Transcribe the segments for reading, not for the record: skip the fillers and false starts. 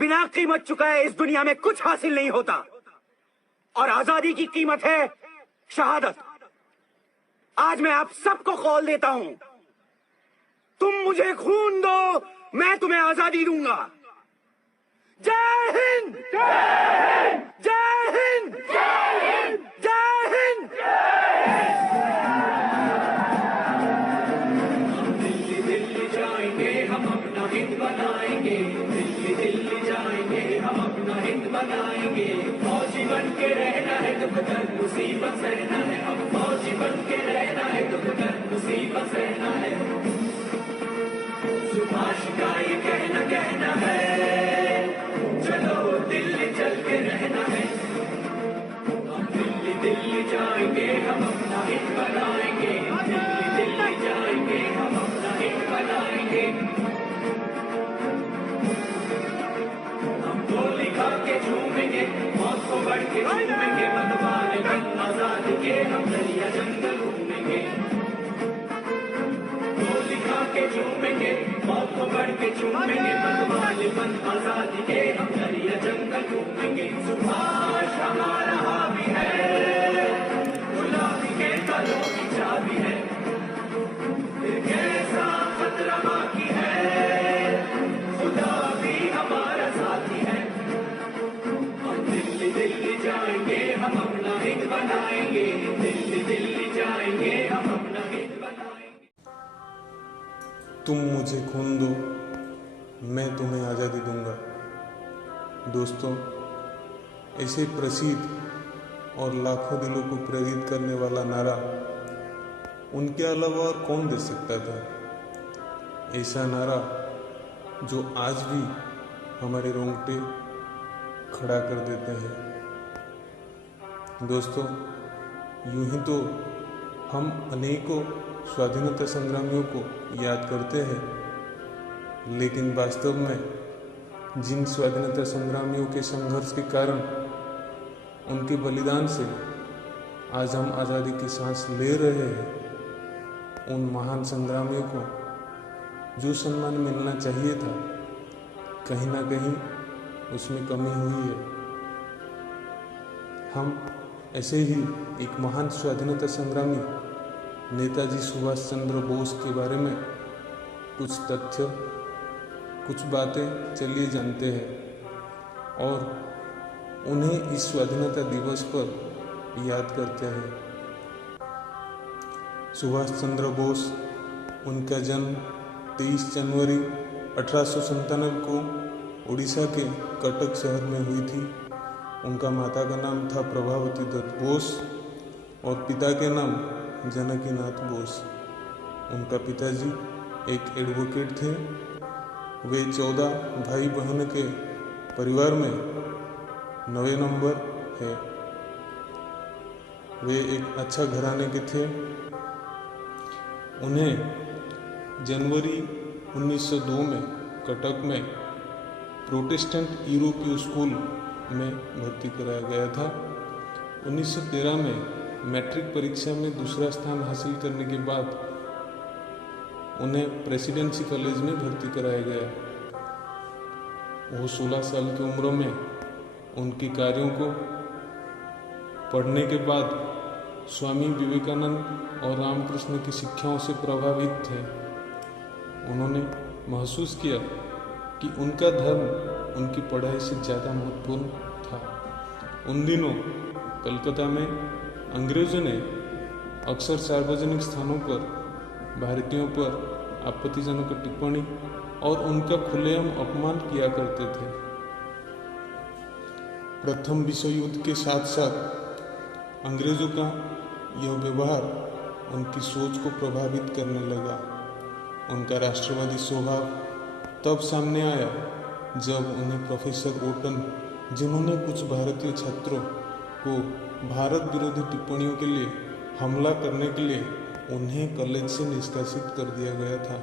बिना कीमत चुकाए इस दुनिया में कुछ हासिल नहीं होता, और आजादी की कीमत है शहादत। आज मैं आप सबको कॉल देता हूं, तुम मुझे खून दो, मैं तुम्हें आजादी दूंगा। जय हिंद, जय हिंद, जय हिंद, जय हिंद, जय हिंद। दिल्ली दिल्ली जाएंगे हम अपना हिंद बनाएंगे, दिल्ली दिल्ली जाएंगे हम अपना हिंद बनाएंगे। फौजी बन के रहना है, दुख दर्द मुसीबत सहना है, हम फौजी बन के रहना है, दुख दर्द मुसीबत सहना है। सुभाष का ये कहना कहना है, चलो दिल्ली चल के रहना है। हम दिल्ली दिल्ली जाएंगे हम अपना हिंद बनाएंगे, दिल्ली दिल्ली जाएंगे हम अपना हिंद बनाएंगे। हम गोली खा के झूमेंगे, मौत को बढ़ के झूमेंगे, मतवाले बन आजादी के हम दरिया जंगल घूमेंगे। गोली खा के झूमेंगे, मौत को बढ़ के झूमेंगे, मतवाले बन आजादी के हम दरिया जंगल घूमेंगे। सुभाष हमारा हावी है, गुलामी के तालों की चाबी है, फिर कैसा खतरा बाकी है, खुदा भी हमारा साथी है। हम दिल्ली दिल्ली जाएंगे हम अपना हिंद बनाएंगे, दिल्ली दिल्ली जाएंगे हम अपना हिंद बनाएंगे। तुम मुझे खून दो, मैं तुम्हें आज़ादी दूंगा। दोस्तों, ऐसे प्रसिद्ध और लाखों दिलों को प्रेरित करने वाला नारा उनके अलावा और कौन दे सकता था। ऐसा नारा जो आज भी हमारे रोंगटे खड़ा कर देते हैं। दोस्तों, यूं ही तो हम अनेकों स्वाधीनता संग्रामियों को याद करते हैं, लेकिन वास्तव में जिन स्वाधीनता संग्रामियों के संघर्ष के कारण, उनके बलिदान से आज हम आज़ादी की सांस ले रहे हैं, उन महान संग्रामियों को जो सम्मान मिलना चाहिए था, कहीं ना कहीं उसमें कमी हुई है। हम ऐसे ही एक महान स्वाधीनता संग्रामी नेताजी सुभाष चंद्र बोस के बारे में कुछ तथ्य, कुछ बातें चलिए जानते हैं और उन्हें इस स्वाधीनता दिवस पर याद करते हैं। सुभाष चंद्र बोस, उनका जन्म 23 जनवरी 1897 को उड़ीसा के कटक शहर में हुई थी। उनका माता का नाम था प्रभावती दत्त बोस और पिता के नाम जानकीनाथ बोस। उनका पिताजी एक एडवोकेट थे। वे 14 भाई बहन के परिवार में 9वें नंबर है। वे एक अच्छा घराने के थे। उन्हें जनवरी 1902 में कटक में प्रोटेस्टेंट यूरोपीय स्कूल में भर्ती कराया गया था। 1913 में मैट्रिक परीक्षा में दूसरा स्थान हासिल करने के बाद उन्हें प्रेसिडेंसी कॉलेज में भर्ती कराया गया। वो 16 साल की उम्र में उनके कार्यों को पढ़ने के बाद स्वामी विवेकानंद और रामकृष्ण की शिक्षाओं से प्रभावित थे। उन्होंने महसूस किया कि उनका धर्म उनकी पढ़ाई से ज़्यादा महत्वपूर्ण था। उन दिनों कलकत्ता में अंग्रेजों ने अक्सर सार्वजनिक स्थानों पर भारतीयों पर आपत्तिजनक टिप्पणी और उनका खुलेआम अपमान किया करते थे। प्रथम विश्व युद्ध के साथ साथ अंग्रेजों का यह व्यवहार उनकी सोच को प्रभावित करने लगा। उनका राष्ट्रवादी स्वभाव तब सामने आया जब उन्हें प्रोफेसर ओटन, जिन्होंने कुछ भारतीय छात्रों को भारत विरोधी टिप्पणियों के लिए हमला करने के लिए उन्हें कॉलेज से निष्कासित कर दिया गया था।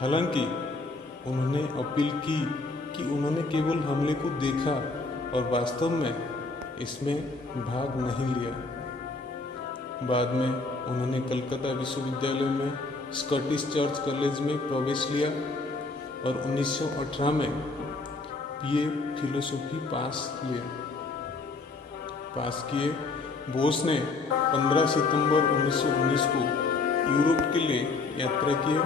हालांकि उन्होंने अपील की कि उन्होंने केवल हमले को देखा और वास्तव में इसमें भाग नहीं लिया। बाद में उन्होंने कलकत्ता विश्वविद्यालय में स्कॉटिश चर्च कॉलेज में प्रवेश लिया और 1918 में बीए फिलोसॉफी पास किए। बोस ने 15 सितंबर 1919 को यूरोप के लिए यात्रा किए।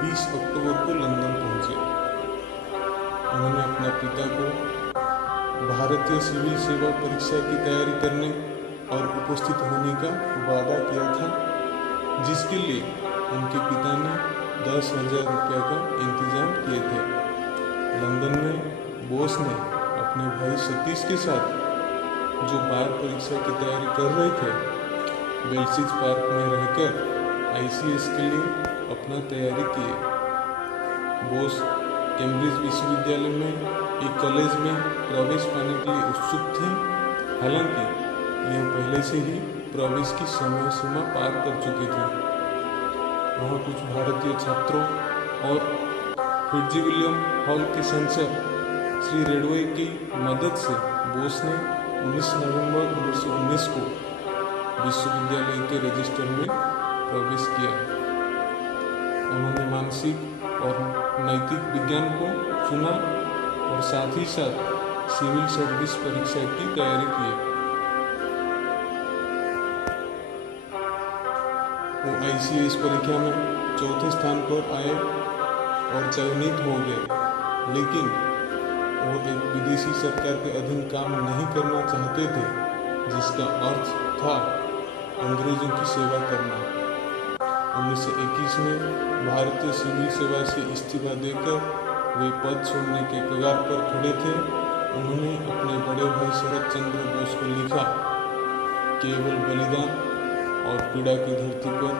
20 अक्टूबर को लंदन पहुंचे। उन्होंने अपने पिता को भारतीय सिविल सेवा परीक्षा की तैयारी करने और उपस्थित होने का वादा किया था, जिसके लिए उनके पिता ने 10,000 रुपये का इंतजाम किए थे। लंदन में बोस ने अपने भाई सतीश के साथ, जो बार परीक्षा की तैयारी कर रहे थे, बेल्सिज पार्क में रहकर ICS के लिए अपना तैयारी किए। बोस कैम्ब्रिज विश्वविद्यालय में एक कॉलेज में प्रवेश पाने के लिए उत्सुक थे। हालांकि यह पहले से ही प्रवेश की समय सीमा पार कर चुके थे। वहाँ कुछ भारतीय छात्रों और फिट्जविलियम हॉल के सेंसर श्री रेडवे की मदद से बोस ने 19 नवंबर 1919 को विश्वविद्यालय के रजिस्टर में प्रवेश किया। उन्होंने मानसिक और नैतिक विज्ञान को चुना और साथ ही साथ सिविल सर्विस परीक्षा की तैयारी की। वो ICS परीक्षा में चौथे स्थान पर आए और चयनित हो गए, लेकिन वो एक विदेशी सरकार के अधीन काम नहीं करना चाहते थे, जिसका अर्थ था अंग्रेजों की सेवा करना। 1921 में भारतीय सिविल सेवा से इस्तीफा देकर वे पद छोड़ने के कगार पर खड़े थे। उन्होंने अपने बड़े भाई शरद चंद्र बोस को लिखा, केवल बलिदान और पीड़ा की धरती पर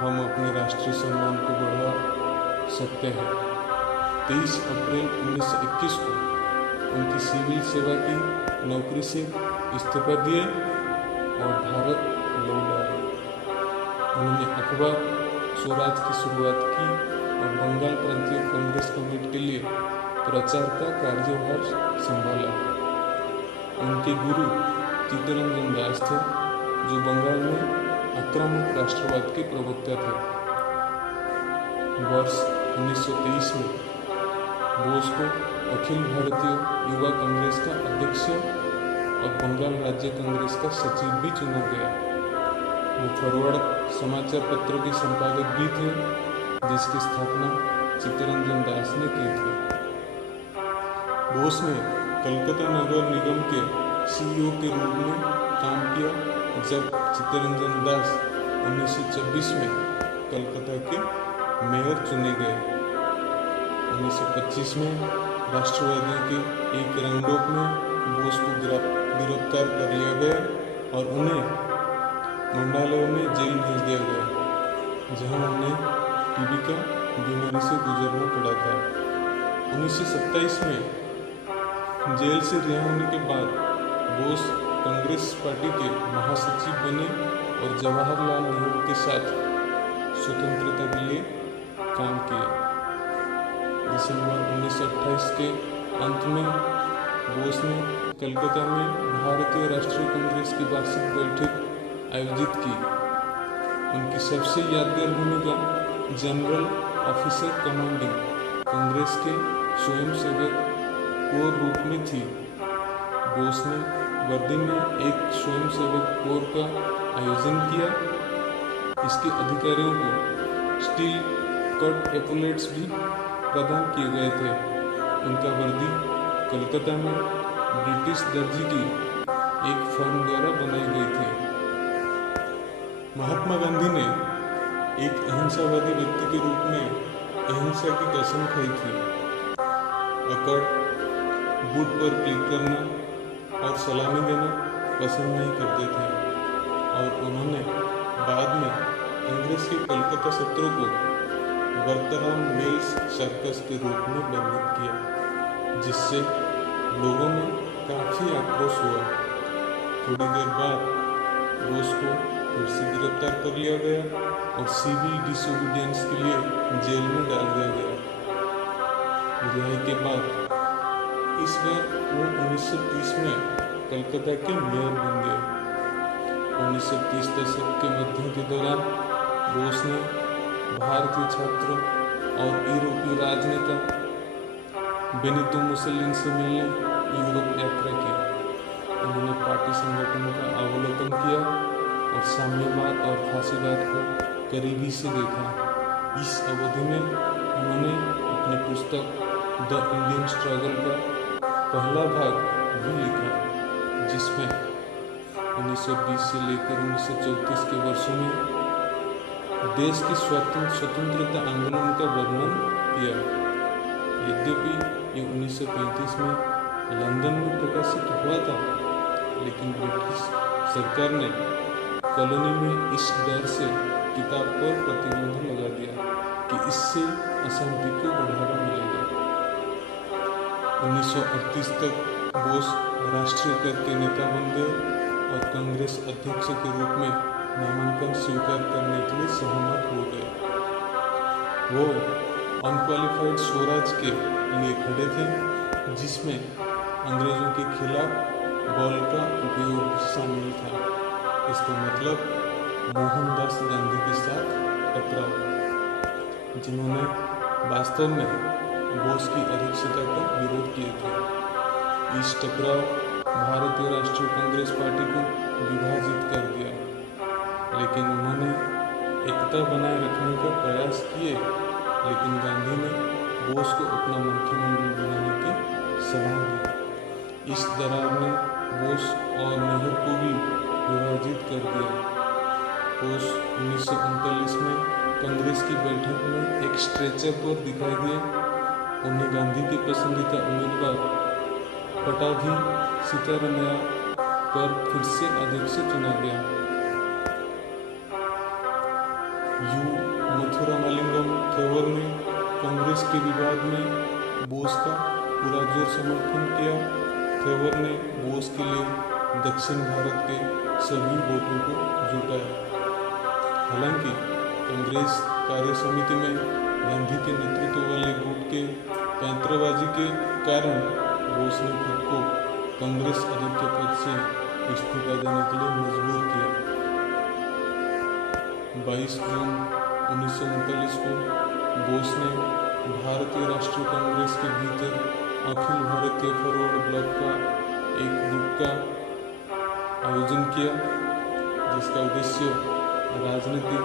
हम अपने राष्ट्रीय सम्मान को बढ़ा सकते हैं। 23 अप्रैल 1921 को उनकी सिविल सेवा की नौकरी से इस्तीफा दिए और भारत लौट आए। उन्होंने अखबार स्वराज की शुरुआत की और बंगाल प्रांतीय कांग्रेस कमेटी के लिए प्रचार का कार्यभार संभाला। उनके गुरु चित्तरंजन दास थे, जो बंगाल में आक्रामक राष्ट्रवाद के प्रवक्ता थे। वर्ष 1923 में बोस को अखिल भारतीय युवा कांग्रेस का अध्यक्ष और बंगाल राज्य कांग्रेस का सचिव भी चुना गया। वो फॉरवर्ड समाचार पत्र के संपादक भी थे, जिसकी स्थापना चित्तरंजन दास ने की थी। बोस ने कलकत्ता नगर निगम के CEO के रूप में काम किया, जब चित्तरंजन दास 1926 में कलकत्ता के मेयर चुने गए। 1925 में राष्ट्रवादियों के एक राउंडअप में बोस को गिरफ्तार कर लिया गया और उन्हें मंडालय में जेल भेज दिया गया, जहां उन्हें TB का बीमारी से गुजरना पड़ा था। 1927 में जेल से रिहा होने के बाद बोस कांग्रेस पार्टी के महासचिव बने और जवाहरलाल नेहरू के साथ स्वतंत्रता के लिए काम किया। दिसंबर 1928 के अंत में बोस ने कलकत्ता में भारतीय राष्ट्रीय कांग्रेस की वार्षिक बैठक आयोजित की। उनकी सबसे यादगार भूमिका जनरल ऑफिसर कमांडिंग कांग्रेस के स्वयंसेवक कोर रूप में थी। बोस ने वर्दी में एक स्वयंसेवक कोर का आयोजन किया। इसके अधिकारियों को स्टील कट एपोलेट्स भी प्रदान किए गए थे। उनका वर्दी कलकत्ता में ब्रिटिश दर्जी की एक फर्म द्वारा बनाई गई थी। महात्मा गांधी ने एक अहिंसावादी व्यक्ति के रूप में अहिंसा की कसम खाई थी। अकड़, बूट पर क्लिक करना और सलामी देना पसंद नहीं करते थे और उन्होंने बाद में कांग्रेस के कलकत्ता सत्रों को बर्तराम वेल्स सर्कस के रूप में वर्णित किया, जिससे लोगों में काफी आक्रोश हुआ। थोड़ी देर बाद बोस को फिर से गिरफ्तार कर लिया गया और सिविल डिसोबीडियंस के लिए जेल में डाल दिया गया। रिहाई के बाद इस बार वो 1930 में कलकत्ता के मेयर बन गए। 1930 दशक के मध्य के दौरान बोस ने भारतीय छात्र और यूरोपीय राजनेता बेनितो मुसोलिनी से मिलने यूरोप यात्रा की। उन्होंने पार्टी संगठनों का अवलोकन किया और साम्यवाद और फासीवाद को करीबी से देखा। इस अवधि में उन्होंने अपनी पुस्तक द इंडियन स्ट्रगल का पहला भाग भी लिखा, जिसमें 1920 से लेकर 1934 के वर्षों में देश की स्वतंत्रता आंदोलन का वर्णन किया। यद्यपि ये 1935 में लंदन में प्रकाशित हुआ था, लेकिन ब्रिटिश सरकार ने कॉलोनी में इस डर से किताब पर प्रतिबंध लगा दिया कि इससे अशांति को बढ़ावा मिलेगा। 1938 तक बोस राष्ट्रीय कर के नेता बन गए और कांग्रेस अध्यक्ष के रूप में नामांकन स्वीकार करने के लिए सहमत हो गए। वो अनक्वालिफाइड स्वराज के लिए खड़े थे, जिसमें अंग्रेजों के खिलाफ बल का उपयोग शामिल था। इसका मतलब मोहनदास गांधी के साथ टकराव, जिन्होंने वास्तव में बोस की अध्यक्षता का विरोध किया था। इस टकराव भारतीय राष्ट्रीय कांग्रेस पार्टी को विभाजित कर दिया, लेकिन उन्होंने एकता बनाए रखने का प्रयास किए। लेकिन गांधी ने बोस को अपना मंत्रिमंडल बनाने की सलाह दी। इस दरार ने बोस और नेहरू को भी विभाजित कर दिया। बोस 1939 में कांग्रेस की बैठक में एक स्ट्रेचर पर दिखाई दिए। उन्हें गांधी के पसंदीदा उम्मीदवार पटाभी सीतारमैया पर फिर से अध्यक्ष चुना गया। मथुरामलिंगम थेवर ने कांग्रेस के विवाद में बोस का पूरा जोर समर्थन किया। थेवर ने बोस के लिए दक्षिण भारत के सभी वोटों को जुटाया। हालांकि कांग्रेस कार्य समिति में गांधी के नेतृत्व वाले गुट के पैंतराबाजी के कारण बोस ने खुद को कांग्रेस अध्यक्ष पद से इस्तीफा देने के लिए मजबूर किया। 22 जून 1939 को बोस ने भारतीय राष्ट्रीय कांग्रेस के भीतर अखिल भारतीय फॉरवर्ड ब्लॉक का एक ग्रुप का आयोजन किया, जिसका उद्देश्य राजनीतिक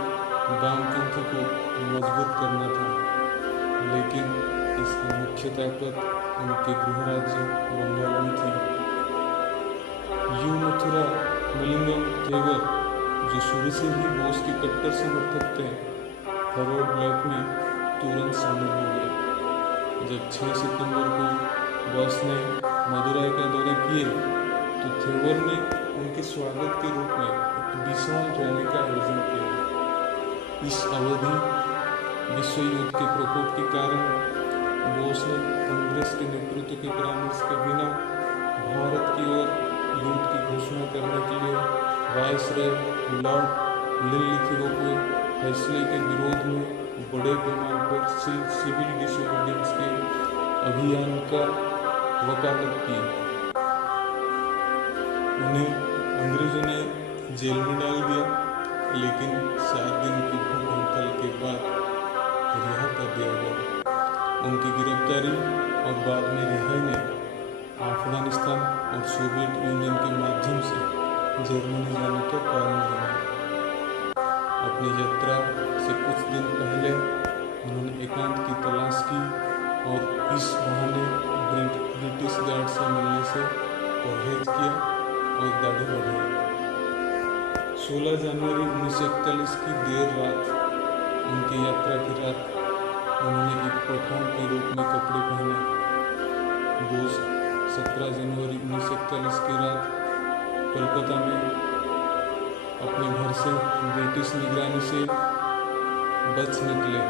वामपंथ को मजबूत करना था। लेकिन इसकी मुख्य ताकत उनके गृह राज्य बंगाल में थी। मथुरामलिंगम थेवर, जो शुरू से ही बोस के कट्टर समर्थक थे, फॉरवर्ड ब्लॉक में तुरंत शामिल हो गए। जब 6 सितंबर को बोस ने मदुराई का दौरा किए, तो थेवर ने उनके स्वागत के रूप में एक विशाल रैली का आयोजन किया। इस अवधि विश्व युद्ध के प्रकोप के कारण बोस ने कांग्रेस के नेतृत्व के परामर्श के बिना भारत की ओर युद्ध की घोषणा करने के लिए वायसरॉय लॉर्ड लिलिथगो के फैसले के विरोध में बड़े पैमाने पर सिविल डिसोबीडियंस के अभियान का वकालत की। उन्हें अंग्रेजों ने जेल में डाल दिया, लेकिन 7 दिन की भूख हड़ताल के बाद रिहा कर दिया गया। उनकी गिरफ्तारी और बाद में रिहाई ने अफगानिस्तान और सोवियत यूनियन के माध्यम से जर्मनी जाने का कारण बना। अपनी यात्रा से कुछ दिन पहले उन्होंने एकांत की तलाश की और इस बहाने ब्रिटिश गार्ड से मिलने से परहेज किया और दाढ़ी बढ़ाई। 16 जनवरी 1941 की देर रात, उनकी यात्रा की रात, उन्होंने एक पठान के रूप में कपड़े पहने। बोस 17 जनवरी 1941 की रात कोलकाता में अपने घर से ब्रिटिश निगरानी से बच निकले।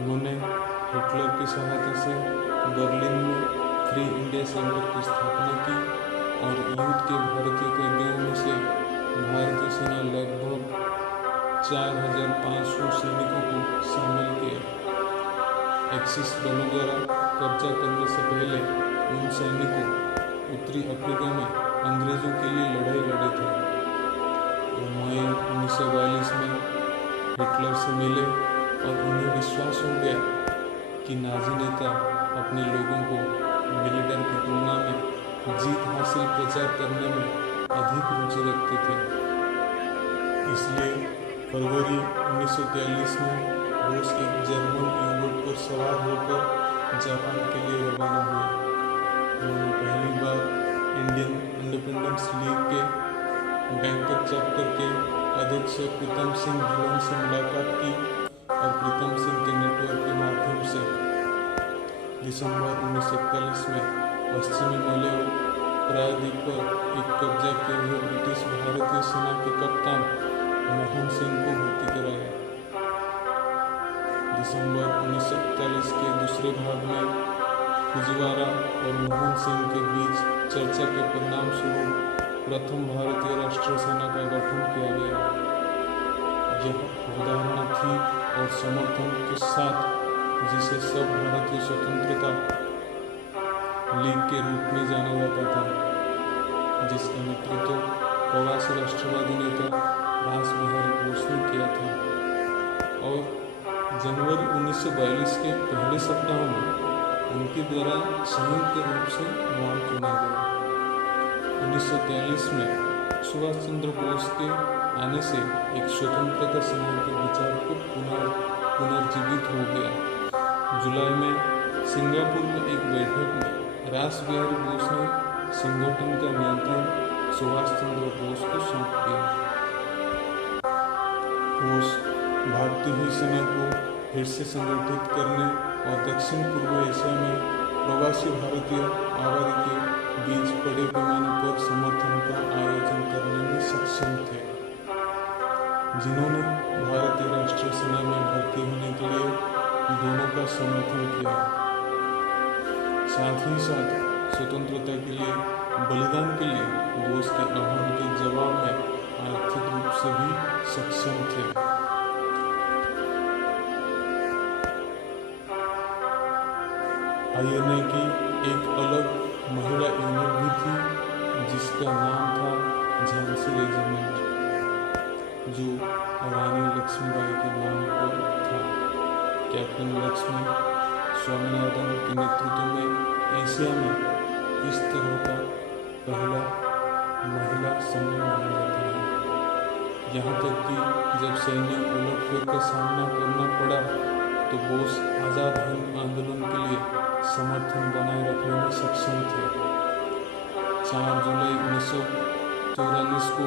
उन्होंने हिटलर की सहायता से बर्लिन में फ्री इंडिया सेंटर की स्थापना की और युद्ध के भारतीय कैदियों में से भारतीय सेना लगभग 4500 सैनिकों को शामिल किया। एक्सिस दलों द्वारा कब्जा करने से पहले उन सैनिकों उत्तरी अफ्रीका में अंग्रेजों के लिए लड़ाई लड़े थे। मई 1942 में हिटलर से मिले और उन्हें विश्वास हो गया कि नाजी नेता अब अपने लोगों को मिलिटर की तुलना में जीत हासिल प्रचार करने में अधिक रुचि रखते थे। इसलिए फरवरी 1943 में बोस एक जर्मन यू-बोट पर सवार होकर जापान के लिए रवाना हुए। उन्होंने पहली बार इंडियन इंडिपेंडेंस लीग के बैंकॉक चैप्टर के अध्यक्ष प्रीतम सिंह धिल्लन से मुलाकात की और प्रीतम सिंह के नेटवर्क के माध्यम से दिसंबर 1941 में पश्चिमी मलय प्रायद्वीप पर एक कब्जा किए हुए ब्रिटिश भारतीय सेना के कप्तान मोहन सिंह को भर्ती कराया। दिसंबर 1941 के दूसरे भाग में फुजिवारा और मोहन सिंह के बीच चर्चा के परिणाम स्वरूप प्रथम भारतीय राष्ट्रीय सेना का गठन किया गया। यह अवधारणा थी और समर्थन के साथ जिसे सब भारतीय स्वतंत्रता लीग के रूप में जाना जाता था, जिसका नेतृत्व प्रवासी राष्ट्रवादी नेता रास बिहारी बोस ने किया था। और जनवरी 1942 के पहले सप्ताह में उनके द्वारा संयुक्त रूप से नाम चुना गया। 1943 में सुभाष चंद्र बोस के आने से एक स्वतंत्रता सेना के विचार को पुनर्जीवित हो गया। जुलाई में सिंगापुर में एक बैठक में रास बिहारी बोस ने संगठन का नियंत्रण सुभाष चंद्र बोस को सौंप दिया। बोस भारतीय हुई सेना को फिर से संगठित करने और दक्षिण पूर्व एशिया में प्रवासी भारतीय आबादी के बीच बड़े पैमाने पर समर्थन का आयोजन करने में सक्षम थे, जिन्होंने भारतीय राष्ट्रीय सेना में भर्ती होने के लिए दोनों का समर्थन किया। साथ ही साथ स्वतंत्रता के लिए बलिदान के लिए बोस के आह्वान के जवाब में आर्थिक रूप से भी सक्षम थे। आईएनए की एक अलग महिला यूनिट भी थी जिसका नाम था झांसी रेजिमेंट, जो रानी लक्ष्मीबाई के नाम पर था। कैप्टन लक्ष्मी स्वामीनाथन के नेतृत्व में एशिया में इस तरह का पहला महिला समूह माना जाता है। यहाँ तक कि जब सैन्य उलटफेर का सामना करना पड़ा तो बोस आज़ाद हिंद आंदोलन के लिए समर्थन बनाए रखने में सक्षम थे। 4 जुलाई 1944 को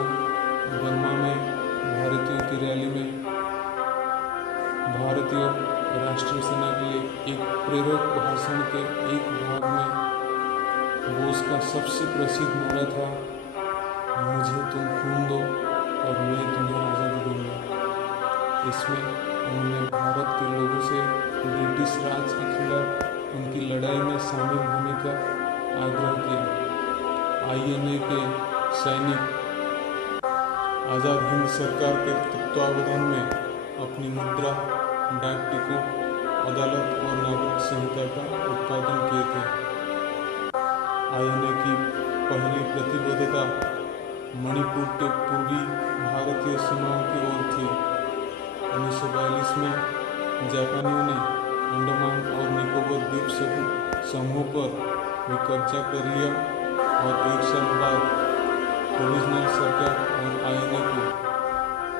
बर्मा में भारतीयों की रैली में भारतीय राष्ट्रीय सेना के लिए एक प्रेरक भाषण के एक भाग में बोस का सबसे प्रसिद्ध नारा था, मुझे तुम खून दो और मैं तुम्हें आज़ादी दूंगा। इसमें उन्होंने भारत के लोगों से ब्रिटिश राज के खिलाफ उनकी लड़ाई में शामिल होने का आग्रह किया। आईएनए के सैनिक आज़ाद हिंद सरकार के तत्वावधान में अपनी मुद्रा, डाक टिकट, अदालत और नागरिक संहिता का उत्पादन किए थे। आईएनए की पहली प्रतिबद्धता मणिपुर के पूर्वी भारतीय सीमाओं की ओर थी। 1942 में जापानियों ने अंडमान और निकोबार द्वीप समूह पर भी कब्जा कर लिया और एक साल बाद प्रोविजनल सरकार और आईएनए को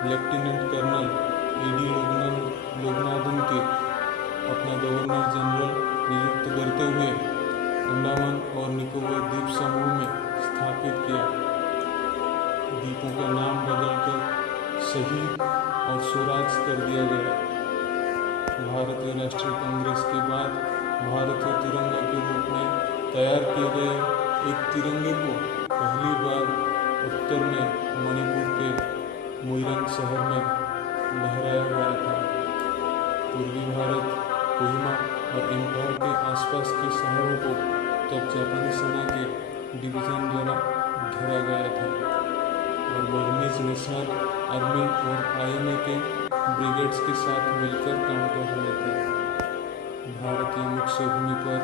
लेफ्टिनेंट कर्नल ईडी लोगनाथन के अपना गवर्नर जनरल नियुक्त करते हुए अंडमान और निकोबार द्वीप समूह में स्थापित किया। द्वीपों का नाम बदलकर शहीद और स्वराज कर दिया गया। भारतीय राष्ट्रीय कांग्रेस के बाद भारतीय तिरंगा के रूप में तैयार किए गए एक तिरंगे को पहली बार उत्तर में मणिपुर के मोइरांग शहर में लहराया गया था। पूर्वी भारत, कोहिमा और इम्फाल के आसपास के शहरों को तब जापानी सेना के डिवीजन द्वारा घेरा गया था और बर्मीज नेशनल आर्मी और आईएनए के ब्रिगेड्स के साथ मिलकर काम कर रहे थे। भारतीय मुख्य भूमि पर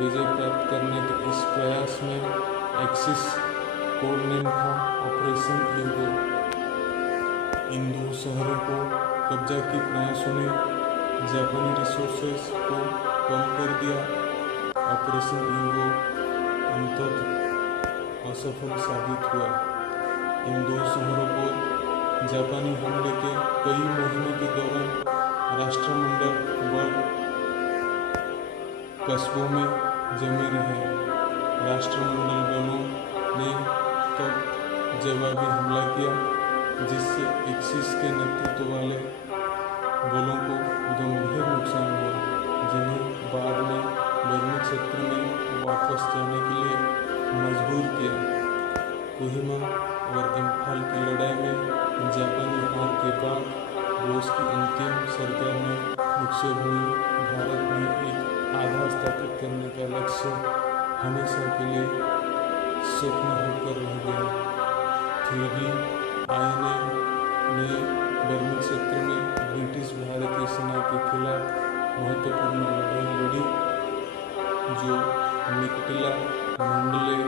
विजय प्राप्त करने के इस प्रयास में एक्सिस कोड नेम था ऑपरेशन ईगो। इन 2 शहरों को कब्जा की प्रयासों ने जापानी रिसोर्सेस को कम कर दिया ऑपरेशन ईगो अंततः असफल साबित हुआ। इन दो शहरों पर जापानी हमले के कई महीनों के दौरान राष्ट्रमंडल बल कस्बों में जमे रहे। राष्ट्रमंडल बलों ने तब जवाबी हमला किया, जिससे एक्सिस के नेतृत्व वाले बलों को गंभीर नुकसान हुआ, जिन्हें बाद में बर्मा क्षेत्र में वापस जाने के लिए मजबूर किया। कोहिमा और इम्फाल की लड़ाई में जापानी हार के बाद बोस की अंतिम सरकार ने मुख्य भारत में एक आधार स्थापित करने का लक्ष्य हमेशा के लिए स्वप्न होकर रह गया। 3D आईएनए ने बर्मा क्षेत्र में ब्रिटिश भारतीय सेना के खिलाफ महत्वपूर्ण लड़ाई लड़ी, जो मिकटिला, मंडले,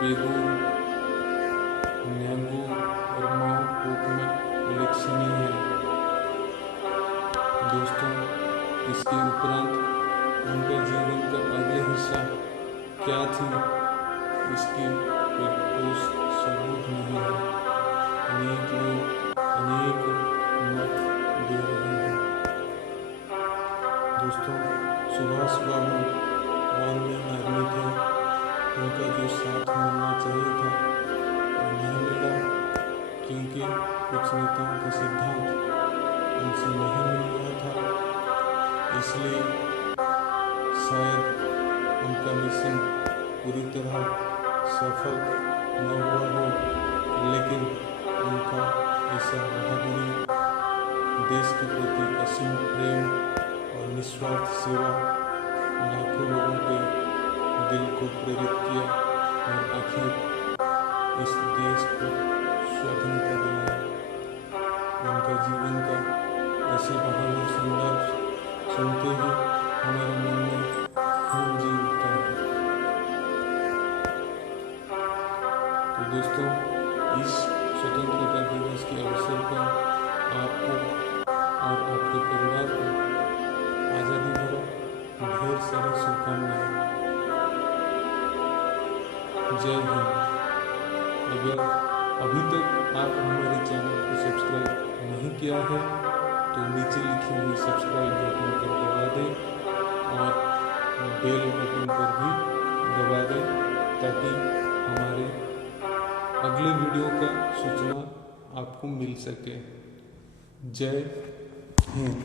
पेगू, न्यांगू और माओ पोक में उल्लेखनीय है। दोस्तों, इसके उपरांत उनका जीवन का अगला हिस्सा क्या थी, इसकी कोई ठोस सबूत नहीं है। अनेक लोग अनेक मत दे रहे हैं। दोस्तों, सुभाष बाबू वन मैन आर्मी थे। उनका जो साथ मिलना चाहिए था वो नहीं मिला, क्योंकि कुछ नेताओं का सिद्धांत उनसे नहीं मिल रहा था। इसलिए शायद उनका मिशन पूरी तरह सफल न हुआ हो, लेकिन उनका ऐसा बहादुरी, देश के प्रति असीम प्रेम और निस्वार्थ सेवा लाखों लोगों के दिल को प्रेरित किया और आखिर इस देश को स्वाधीनता दिलाया। उनका जीवन का ऐसे बहादुर संघर्ष सुनते ही हमारे मन में खून जी उठता है। तो दोस्तों, इस स्वतंत्रता दिवस के अवसर पर आपको और आपके परिवार को आज़ादी भरा ढेर सारी शुभकामनाएं। जय हिंद। अगर अभी तक आप हमारे चैनल को सब्सक्राइब नहीं किया है तो नीचे लिखी हुई सब्सक्राइब बटन पर दबा दें और बेल बटन पर भी दबा दें, ताकि हमारे अगले वीडियो का सूचना आपको मिल सके। जय हिंद।